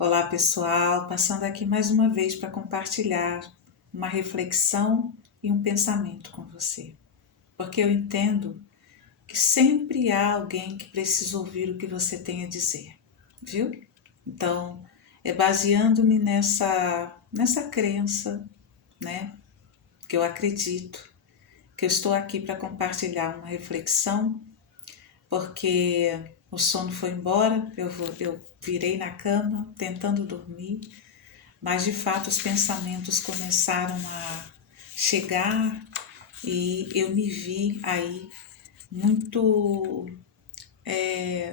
Olá pessoal, passando aqui mais uma vez para compartilhar uma reflexão e um pensamento com você, porque eu entendo que sempre há alguém que precisa ouvir o que você tem a dizer, viu? Então, é baseando-me nessa crença, né, que eu acredito, que eu estou aqui para compartilhar uma reflexão, porque o sono foi embora, eu virei na cama tentando dormir. Mas de fato os pensamentos começaram a chegar e eu me vi aí muito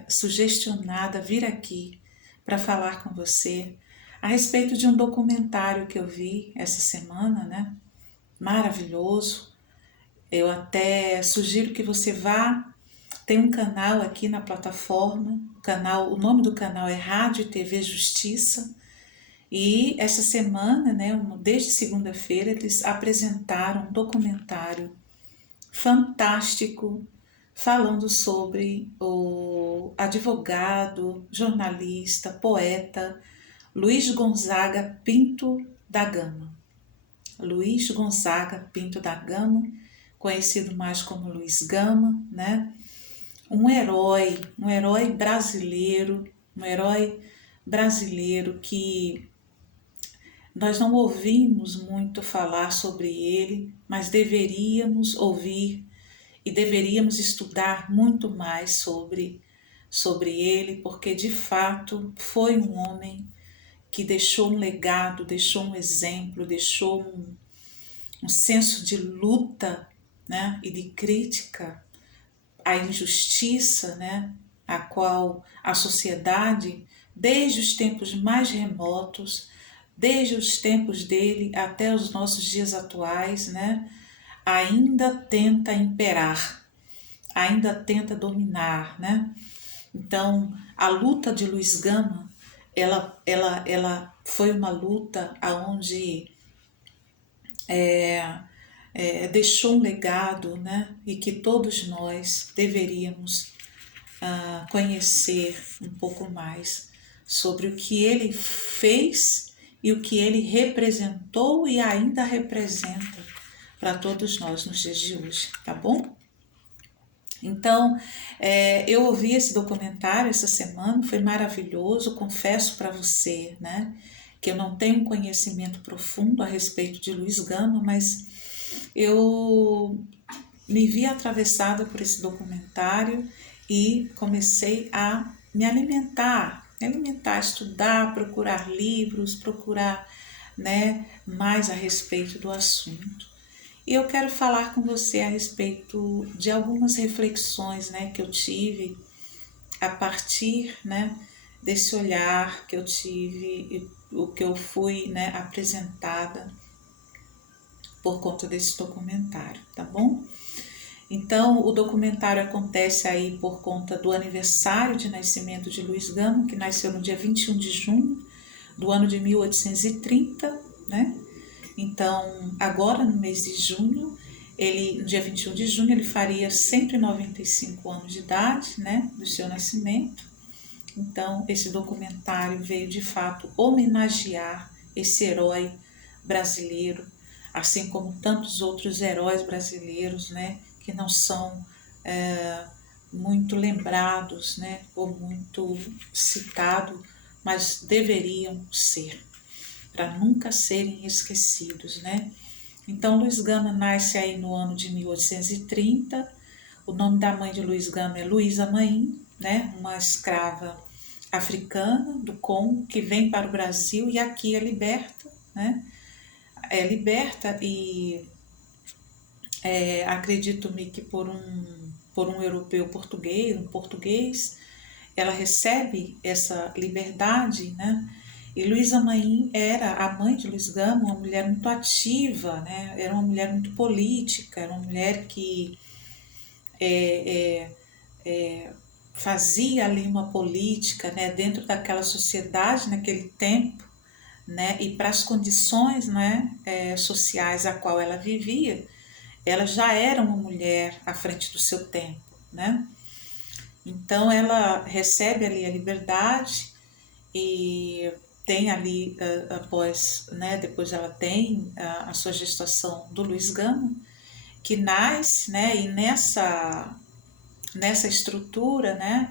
sugestionada a vir aqui para falar com você a respeito de um documentário que eu vi essa semana, né? Maravilhoso. Eu até sugiro que você vá. Tem um canal aqui na plataforma. O nome do canal é Rádio e TV Justiça. E essa semana, né, desde segunda-feira, eles apresentaram um documentário fantástico falando sobre o advogado, jornalista, poeta Luiz Gonzaga Pinto da Gama. Luiz Gonzaga Pinto da Gama, conhecido mais como Luiz Gama, né? Um herói brasileiro que nós não ouvimos muito falar sobre ele, mas deveríamos ouvir e deveríamos estudar muito mais sobre ele, porque de fato foi um homem que deixou um legado, deixou um exemplo, deixou um senso de luta, né, e de crítica à injustiça, né, a qual a sociedade, desde os tempos mais remotos, desde os tempos dele até os nossos dias atuais, né, ainda tenta imperar, ainda tenta dominar, né? Então, a luta de Luiz Gama, ela foi uma luta aonde deixou um legado, né? E que todos nós deveríamos conhecer um pouco mais sobre o que ele fez e o que ele representou e ainda representa para todos nós nos dias de hoje, tá bom? Então, eu ouvi esse documentário essa semana, foi maravilhoso, confesso para você, né, que eu não tenho um conhecimento profundo a respeito de Luiz Gama, mas eu me vi atravessada por esse documentário e comecei a me alimentar, estudar, procurar livros, procurar, né, mais a respeito do assunto. E eu quero falar com você a respeito de algumas reflexões, né, que eu tive a partir, né, desse olhar que eu tive, o que eu fui, né, apresentada por conta desse documentário, tá bom? Então, o documentário acontece aí por conta do aniversário de nascimento de Luiz Gama, que nasceu no dia 21 de junho do ano de 1830, né? Então, agora no mês de junho, no dia 21 de junho, ele faria 195 anos de idade, né, do seu nascimento. Então, esse documentário veio de fato homenagear esse herói brasileiro, assim como tantos outros heróis brasileiros, né, que não são muito lembrados, né, ou muito citados, mas deveriam ser, para nunca serem esquecidos, né? Então, Luiz Gama nasce aí no ano de 1830. O nome da mãe de Luiz Gama é Luísa Maim, né? Uma escrava africana do Congo que vem para o Brasil e aqui é liberta, né? É liberta e acredito-me que por um europeu português, um português, ela recebe essa liberdade, né? E Luísa Maim era a mãe de Luiz Gama, uma mulher muito ativa, né? Era uma mulher muito política, era uma mulher que fazia ali uma política, né? Dentro daquela sociedade naquele tempo, né? E para as condições, né? Sociais a qual ela vivia, ela já era uma mulher à frente do seu tempo, né? Então ela recebe ali a liberdade e tem ali, após, né, depois ela tem a sua gestação do Luiz Gama, que nasce, né, e nessa estrutura, né,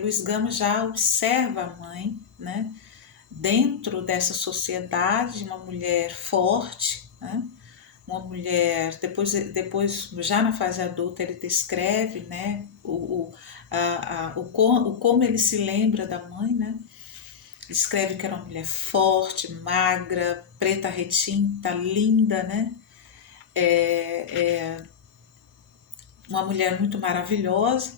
Luiz Gama já observa a mãe, né, dentro dessa sociedade, uma mulher forte, né, uma mulher, depois já na fase adulta ele descreve, né, como ele se lembra da mãe, né, descreve que era uma mulher forte, magra, preta retinta, linda, né, uma mulher muito maravilhosa.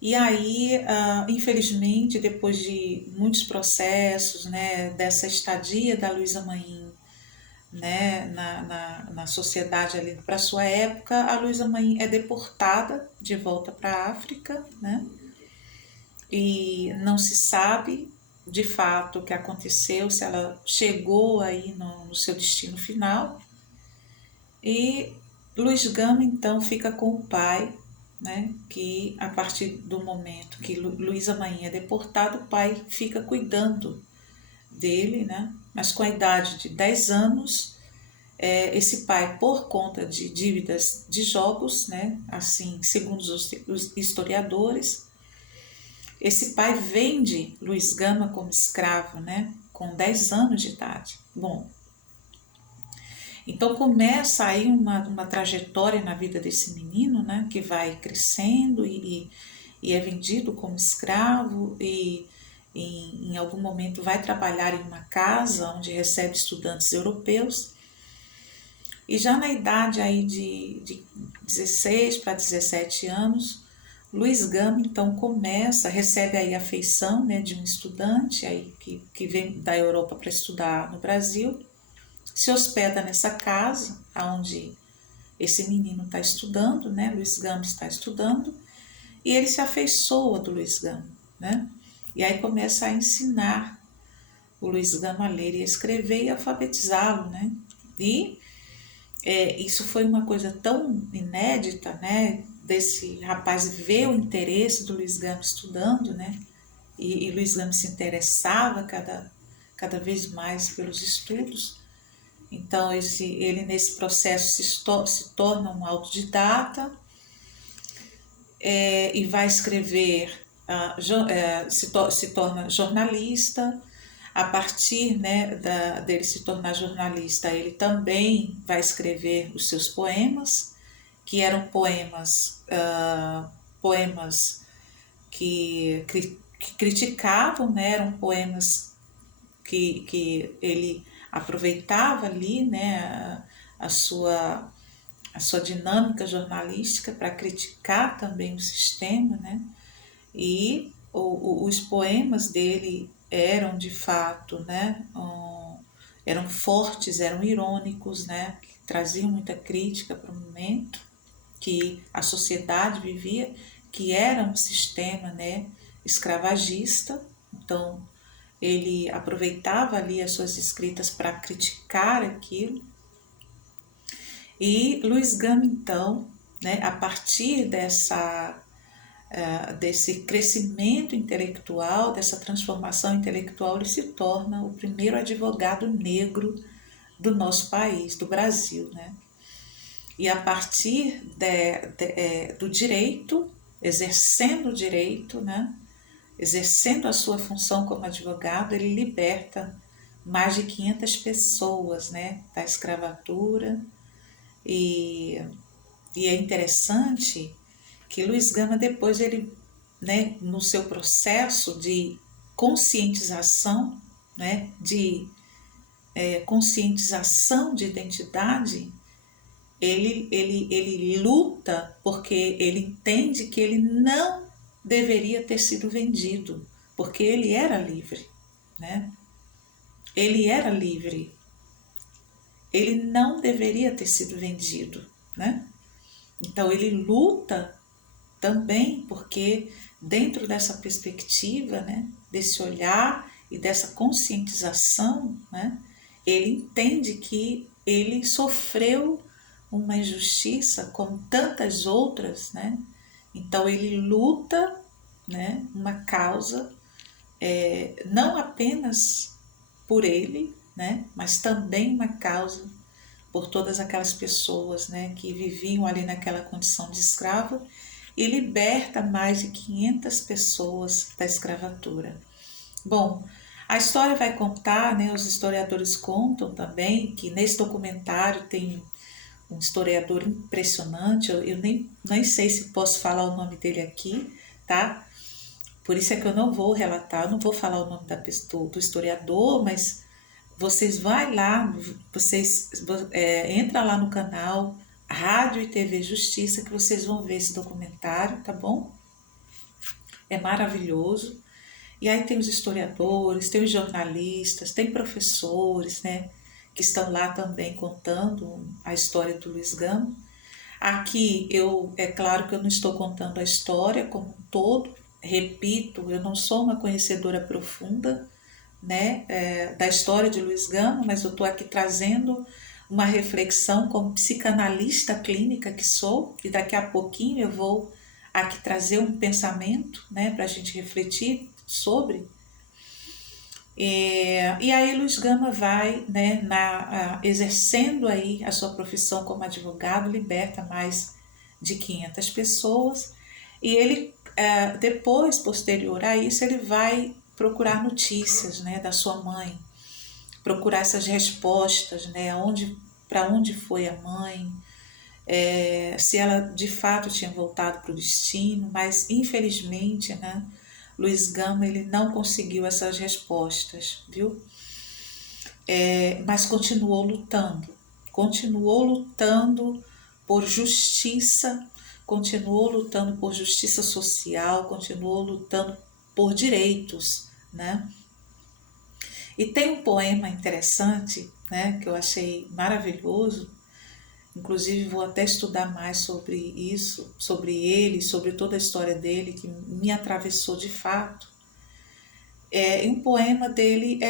E aí, infelizmente, depois de muitos processos, né, dessa estadia da Luísa Maim, né, na sociedade ali para sua época, a Luísa Maim é deportada de volta para a África, né, e não se sabe de fato o que aconteceu, se ela chegou aí no seu destino final. E Luiz Gama então fica com o pai, né, que a partir do momento que Luísa Maim é deportada, o pai fica cuidando dele, né, mas com a idade de 10 anos, esse pai, por conta de dívidas de jogos, né, assim, segundo os historiadores, esse pai vende Luiz Gama como escravo, né, com 10 anos de idade. Bom, então começa aí uma trajetória na vida desse menino, né, que vai crescendo e é vendido como escravo e em algum momento vai trabalhar em uma casa onde recebe estudantes europeus. E já na idade aí de 16 para 17 anos, Luiz Gama então recebe aí a afeição, né, de um estudante aí que vem da Europa para estudar no Brasil, se hospeda nessa casa onde esse menino está estudando, né, Luiz Gama está estudando, e ele se afeiçoa do Luiz Gama, né, e aí começa a ensinar o Luiz Gama a ler e a escrever e alfabetizá-lo, né, e isso foi uma coisa tão inédita, né, desse rapaz ver o interesse do Luiz Gama estudando, né, e Luiz Gama se interessava cada vez mais pelos estudos. Então ele nesse processo se torna um autodidata, e vai escrever, se torna jornalista. A partir, né, dele se tornar jornalista, ele também vai escrever os seus poemas, que eram poemas que criticavam, né, eram poemas que ele aproveitava ali, né, a sua dinâmica jornalística para criticar também o sistema, né, e os poemas dele eram de fato, né, eram fortes, eram irônicos, né, que traziam muita crítica para o momento que a sociedade vivia, que era um sistema, né, escravagista. Então ele aproveitava ali as suas escritas para criticar aquilo. E Luiz Gama então, né, a partir desse crescimento intelectual, dessa transformação intelectual, ele se torna o primeiro advogado negro do nosso país, do Brasil, né? E a partir do direito, exercendo o direito, né? Exercendo a sua função como advogado, ele liberta mais de 500 pessoas, né, da escravatura. E é interessante que Luiz Gama depois ele, né, no seu processo de conscientização, né, de conscientização de identidade, ele luta porque ele entende que ele não deveria ter sido vendido, porque ele era livre, né? Ele era livre, ele não deveria ter sido vendido, né? Então ele luta também porque dentro dessa perspectiva, né, desse olhar e dessa conscientização, né, ele entende que ele sofreu uma injustiça como tantas outras, né? Então ele luta, né, uma causa não apenas por ele, né? Mas também uma causa por todas aquelas pessoas, né, que viviam ali naquela condição de escravo, e liberta mais de 500 pessoas da escravatura. Bom, a história vai contar, né, os historiadores contam também que nesse documentário tem um historiador impressionante, eu nem sei se posso falar o nome dele aqui, tá? Por isso é que eu não vou relatar, eu não vou falar o nome do historiador, mas vocês vai lá, vocês entra lá no canal Rádio e TV Justiça que vocês vão ver esse documentário, tá bom? É maravilhoso. E aí tem os historiadores, tem os jornalistas, tem professores, né, que estão lá também contando a história do Luiz Gama. Aqui é claro que eu não estou contando a história como um todo, repito, eu não sou uma conhecedora profunda, né, da história de Luiz Gama, mas eu estou aqui trazendo uma reflexão como psicanalista clínica que sou, e daqui a pouquinho eu vou aqui trazer um pensamento, né, para a gente refletir sobre. E aí Luiz Gama vai, né, exercendo aí a sua profissão como advogado, liberta mais de 500 pessoas, e ele, depois, posterior a isso, ele vai procurar notícias, né, da sua mãe, procurar essas respostas, né, para onde foi a mãe, se ela de fato tinha voltado para o destino, mas infelizmente, né, Luiz Gama ele não conseguiu essas respostas, viu? Mas continuou lutando por justiça, continuou lutando por justiça social, continuou lutando por direitos, né? E tem um poema interessante, né, que eu achei maravilhoso, inclusive vou até estudar mais sobre isso, sobre ele, sobre toda a história dele, que me atravessou de fato. Um poema dele,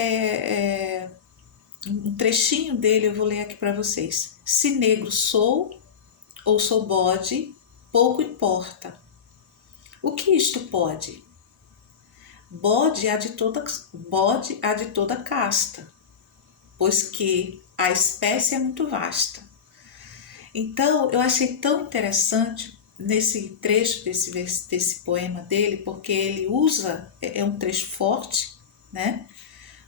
um trechinho dele eu vou ler aqui para vocês. Se negro sou ou sou bode, pouco importa. O que isto pode? Bode há de toda casta, pois que a espécie é muito vasta. Então, eu achei tão interessante nesse trecho desse poema dele, porque ele usa, é um trecho forte, né?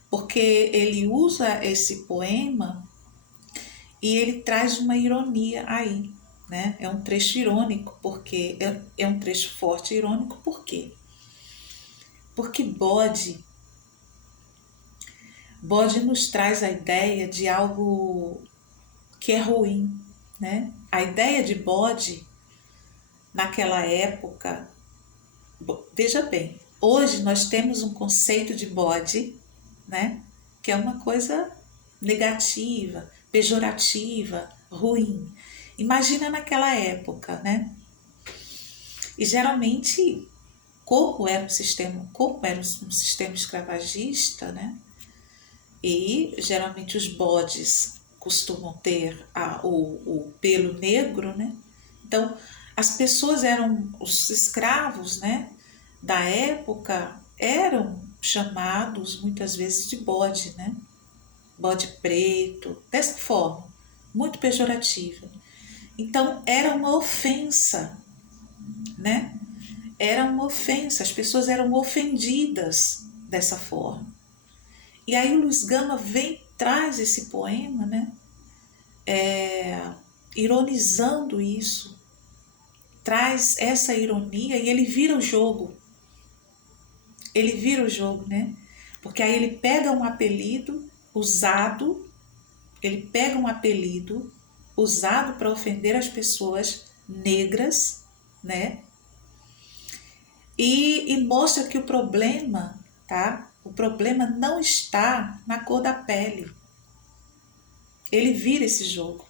Porque ele usa esse poema e ele traz uma ironia aí, né? É um trecho irônico, porque é um trecho forte e irônico, por quê? Porque bode nos traz a ideia de algo que é ruim, né? A ideia de bode naquela época, veja bem, hoje nós temos um conceito de bode, né? Que é uma coisa negativa, pejorativa, ruim. Imagina naquela época, né? E geralmente, como era um sistema escravagista, né? E geralmente os bodes costumam ter o pelo negro, né? Então, as pessoas os escravos, né, da época eram chamados muitas vezes de bode, né? Bode preto, dessa forma, muito pejorativa. Então, era uma ofensa, né? Era uma ofensa, as pessoas eram ofendidas dessa forma. E aí o Luiz Gama traz esse poema, né? Ironizando isso, traz essa ironia e ele vira o jogo. Ele vira o jogo, né? Porque aí ele pega um apelido usado, ele pega um apelido usado para ofender as pessoas negras, né? E mostra que o problema, tá? O problema não está na cor da pele. Ele vira esse jogo.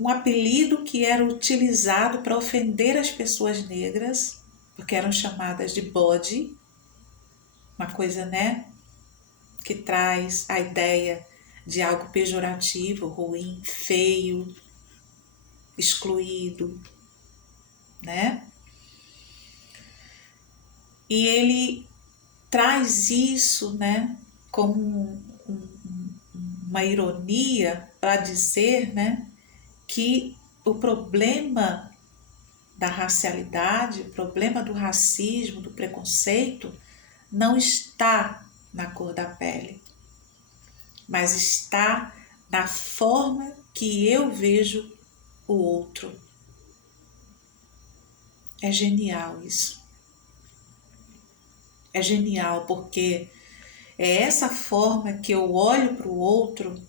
Um apelido que era utilizado para ofender as pessoas negras, porque eram chamadas de bode, uma coisa, né, que traz a ideia de algo pejorativo, ruim, feio, excluído, né? E ele traz isso, né, como uma ironia para dizer, né, que o problema da racialidade, o problema do racismo, do preconceito, não está na cor da pele, mas está na forma que eu vejo o outro. É genial isso. É genial porque é essa forma que eu olho para o outro,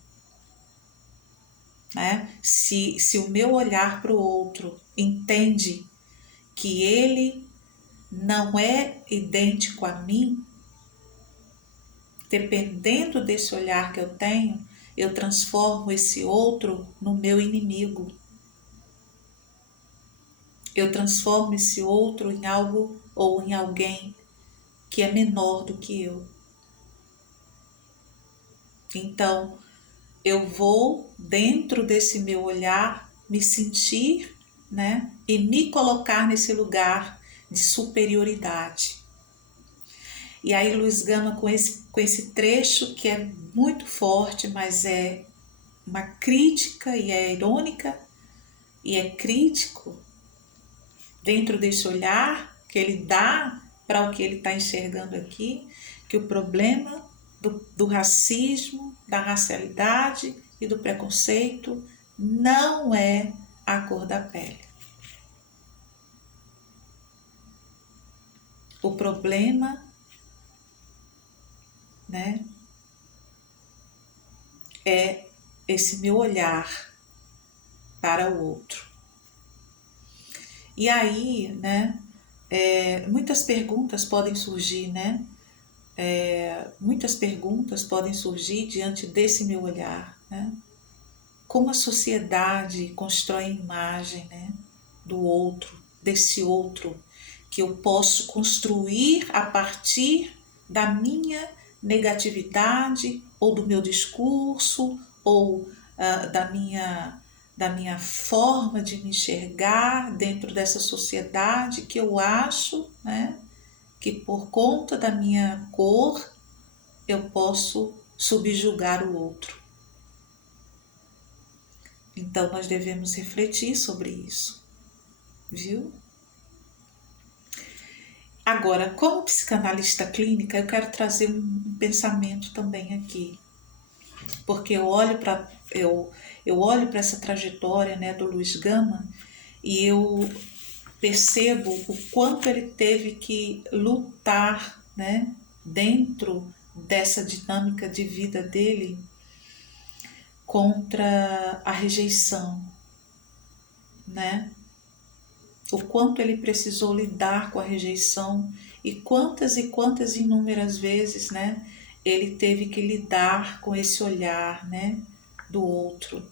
né? Se o meu olhar para o outro entende que ele não é idêntico a mim, dependendo desse olhar que eu tenho, eu transformo esse outro no meu inimigo. Eu transformo esse outro em algo ou em alguém que é menor do que eu. Então, eu vou, dentro desse meu olhar, me sentir, né, e me colocar nesse lugar de superioridade. E aí Luiz Gama, com esse trecho que é muito forte, mas é uma crítica e é irônica e é crítico, dentro desse olhar que ele dá para o que ele está enxergando aqui, que o problema do racismo, da racialidade e do preconceito não é a cor da pele. O problema, né, é esse meu olhar para o outro. E aí, né, muitas perguntas podem surgir, né? Muitas perguntas podem surgir diante desse meu olhar, né? Como a sociedade constrói a imagem, né, do outro, desse outro, que eu posso construir a partir da minha negatividade, ou do meu discurso, ou da minha forma de me enxergar dentro dessa sociedade que eu acho, né, que por conta da minha cor eu posso subjugar o outro. Então nós devemos refletir sobre isso, viu? Agora, como psicanalista clínica, eu quero trazer um pensamento também aqui, porque eu olho para essa trajetória, né, do Luiz Gama, e eu percebo o quanto ele teve que lutar, né, dentro dessa dinâmica de vida dele contra a rejeição, né? O quanto ele precisou lidar com a rejeição e quantas inúmeras vezes, né, ele teve que lidar com esse olhar, né, do outro.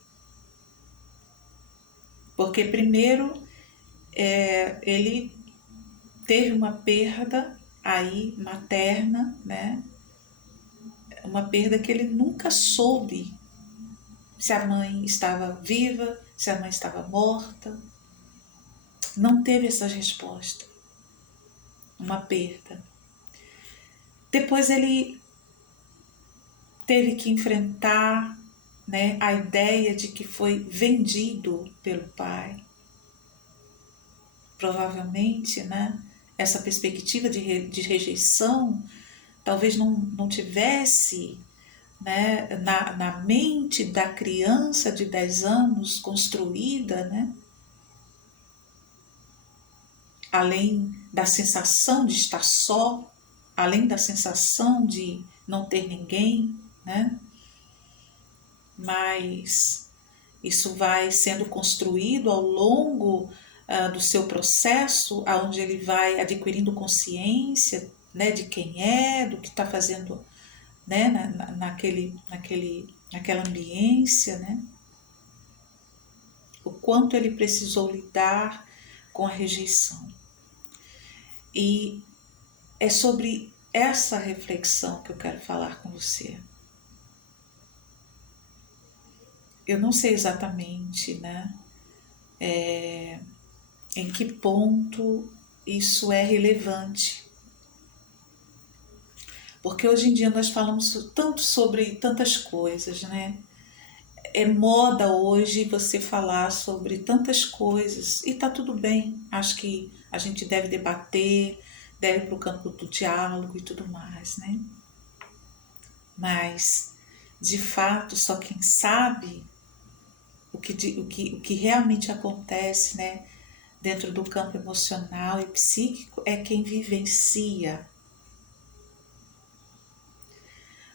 Porque primeiro ele teve uma perda aí materna, né, uma perda que ele nunca soube se a mãe estava viva, se a mãe estava morta. Não teve essa resposta. Uma perda. Depois ele teve que enfrentar, né, a ideia de que foi vendido pelo pai. Provavelmente, né, essa perspectiva de rejeição talvez não tivesse, né, na mente da criança de 10 anos construída, né, além da sensação de estar só, além da sensação de não ter ninguém, né? Mas isso vai sendo construído ao longo do seu processo, onde ele vai adquirindo consciência, né, de quem é, do que está fazendo, né, naquela ambiência, né? O quanto ele precisou lidar com a rejeição. E é sobre essa reflexão que eu quero falar com você. Eu não sei exatamente, né, em que ponto isso é relevante. Porque hoje em dia nós falamos tanto sobre tantas coisas, né? É moda hoje você falar sobre tantas coisas e tá tudo bem. Acho que a gente deve debater, deve ir para o campo do diálogo e tudo mais, né? Mas, de fato, só quem sabe o que realmente acontece, né, dentro do campo emocional e psíquico é quem vivencia.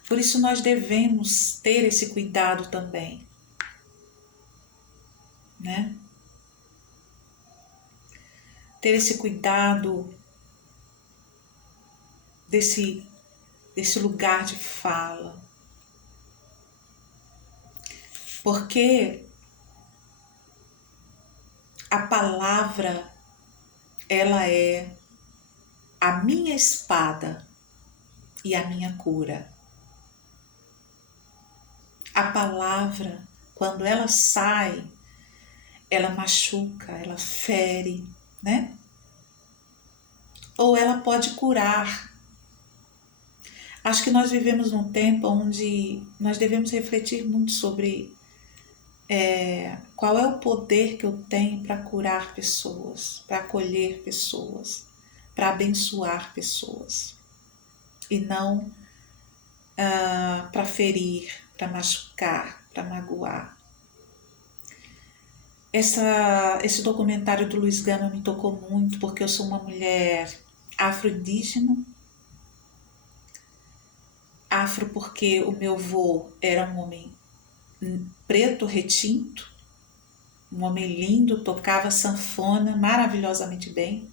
Por isso nós devemos ter esse cuidado também, né? Ter esse cuidado desse lugar de fala. Porque a palavra, ela é a minha espada e a minha cura. A palavra, quando ela sai, ela machuca, ela fere, né? Ou ela pode curar. Acho que nós vivemos num tempo onde nós devemos refletir muito sobre qual é o poder que eu tenho para curar pessoas, para acolher pessoas, para abençoar pessoas. E não para ferir, para machucar, para magoar. Esse documentário do Luiz Gama me tocou muito porque eu sou uma mulher afro-indígena. Afro porque o meu avô era um homem preto retinto, um homem lindo, tocava sanfona maravilhosamente bem,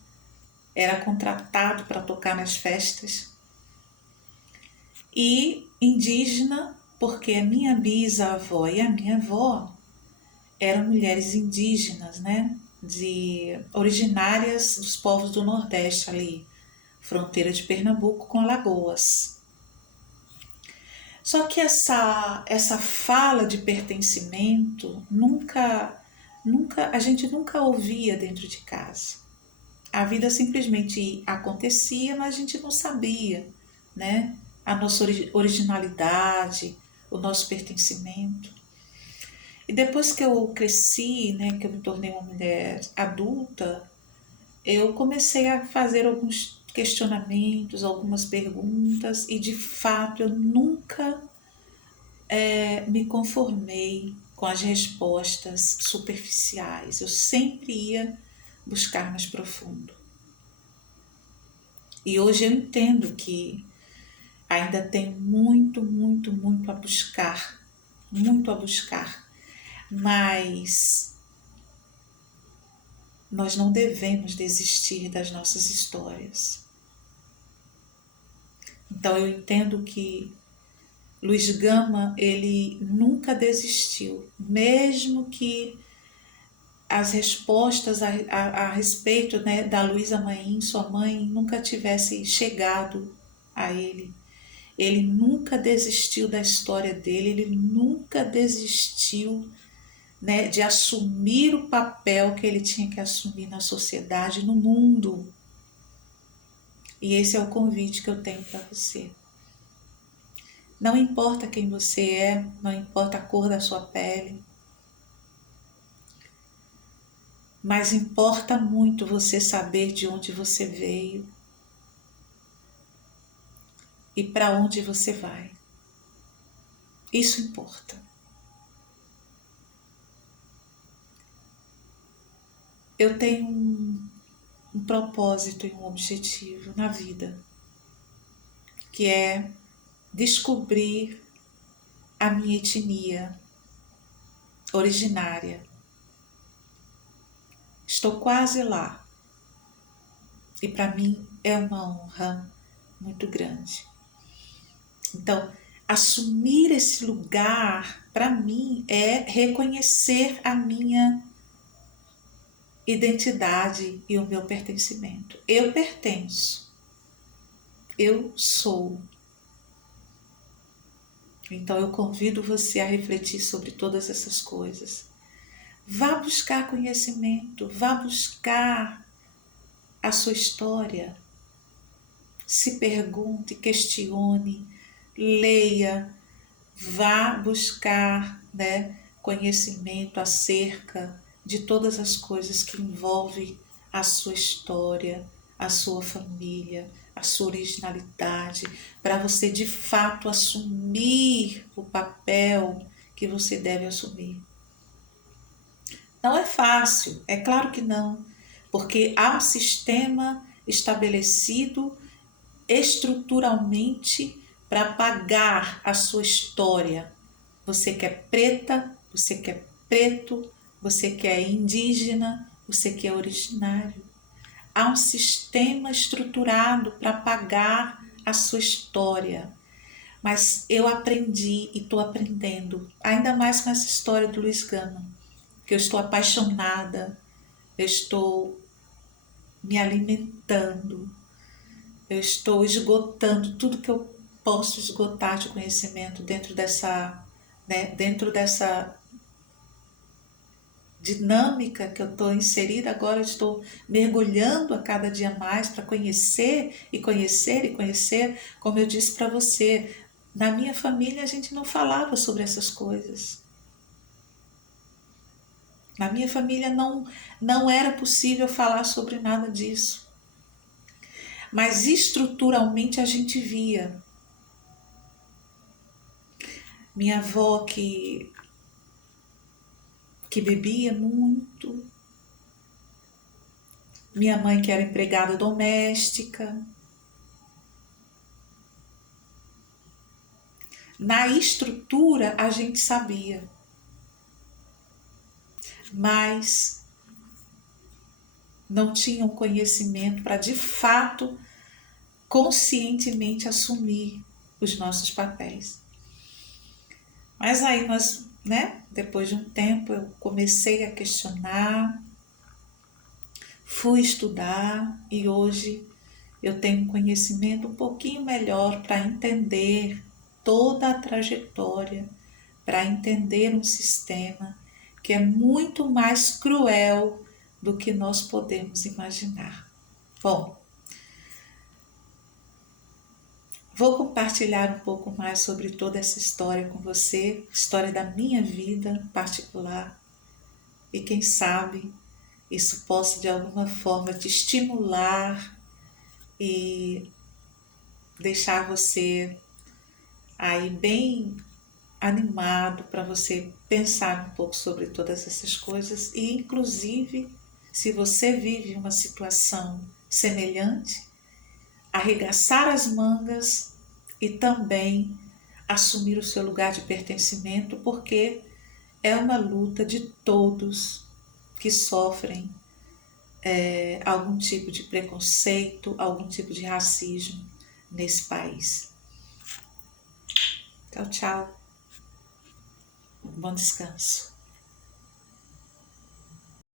era contratado para tocar nas festas. E indígena porque a minha bisavó e a minha avó eram mulheres indígenas, né? Originárias dos povos do Nordeste ali, fronteira de Pernambuco com Alagoas. Só que essa fala de pertencimento a gente nunca ouvia dentro de casa. A vida simplesmente acontecia, mas a gente não sabia, né? A nossa originalidade, o nosso pertencimento. E depois que eu cresci, né, que eu me tornei uma mulher adulta, eu comecei a fazer alguns questionamentos, algumas perguntas, e de fato eu nunca me conformei com as respostas superficiais. Eu sempre ia buscar mais profundo. E hoje eu entendo que ainda tem muito, muito, muito a buscar, muito a buscar, mas nós não devemos desistir das nossas histórias. Então eu entendo que Luiz Gama, ele nunca desistiu, mesmo que as respostas a respeito, né, da Luísa Maim, sua mãe, nunca tivessem chegado a ele. Ele nunca desistiu da história dele, ele nunca desistiu, né, de assumir o papel que ele tinha que assumir na sociedade, no mundo. E esse é o convite que eu tenho para você. Não importa quem você é, não importa a cor da sua pele, mas importa muito você saber de onde você veio e para onde você vai. Isso importa. Eu tenho um propósito e um objetivo na vida, que é descobrir a minha etnia originária. Estou quase lá. E para mim é uma honra muito grande. Então, assumir esse lugar, para mim, é reconhecer a minha identidade e o meu pertencimento. Eu pertenço. Eu sou. Então, eu convido você a refletir sobre todas essas coisas. Vá buscar conhecimento, vá buscar a sua história. se pergunte, questione, leia, vá buscar, né, conhecimento acerca de todas as coisas que envolvem a sua história, a sua família, a sua originalidade, para você de fato assumir o papel que você deve assumir. Não é fácil, é claro que não, porque há um sistema estabelecido estruturalmente para pagar a sua história. Você que é preta, você que é preto, você que é indígena, você que é originário. Há um sistema estruturado para pagar a sua história. Mas eu aprendi e estou aprendendo, ainda mais com essa história do Luiz Gama, que eu estou apaixonada, eu estou me alimentando, eu estou esgotando tudo que eu posso esgotar de conhecimento dentro dessa dinâmica que eu estou inserida. Agora eu estou mergulhando a cada dia mais para conhecer e conhecer e conhecer. Como eu disse para você, na minha família a gente não falava sobre essas coisas. Na minha família não era possível falar sobre nada disso. Mas estruturalmente a gente via. Minha avó que bebia muito, minha mãe que era empregada doméstica. Na estrutura a gente sabia, mas não tinham conhecimento para de fato, conscientemente assumir os nossos papéis. Mas aí nós, depois de um tempo eu comecei a questionar, fui estudar e hoje eu tenho um conhecimento um pouquinho melhor para entender toda a trajetória, para entender um sistema que é muito mais cruel do que nós podemos imaginar. Bom, vou compartilhar um pouco mais sobre toda essa história com você, história da minha vida particular, e quem sabe isso possa de alguma forma te estimular e deixar você aí bem animado para você pensar um pouco sobre todas essas coisas e inclusive se você vive uma situação semelhante, arregaçar as mangas e também assumir o seu lugar de pertencimento, porque é uma luta de todos que sofrem algum tipo de preconceito, algum tipo de racismo nesse país. Tchau, tchau. Bom descanso.